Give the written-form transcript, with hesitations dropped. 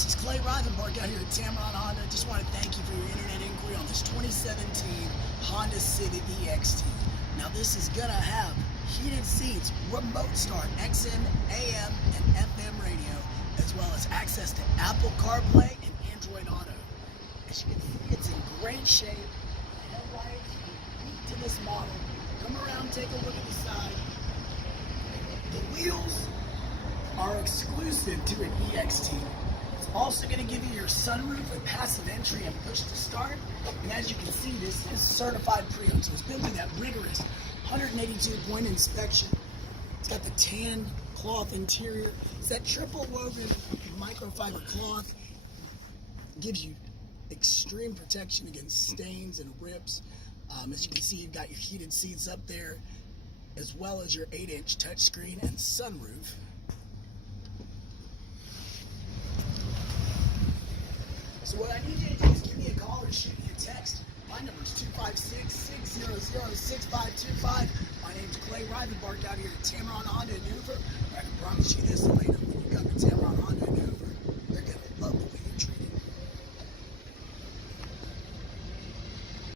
This is Clay Rivenbark out here at Tameron Honda. Just want to thank you for your internet inquiry on this 2017 Honda Civic EX-T. Now this is going to have heated seats, remote start, XM, AM, and FM radio, as well as access to Apple CarPlay and Android Auto. As you can see, it's in great shape. Headlights unique to this model. Come around, take a look at the side. The wheels are exclusive to an EX-T. It's also going to give you your sunroof with passive entry and push to start. And as you can see, this is certified pre-owned, so it's been through that rigorous 182-point inspection. It's got the tan cloth interior. It's that triple woven microfiber cloth. It gives you extreme protection against stains and rips. As you can see, you've got your heated seats up there, as well as your 8-inch touchscreen and sunroof. So what I need you to do is give me a call or shoot me a text. My number is 256-600-6525. My name is Clay Rivenbark out here at Tameron Honda.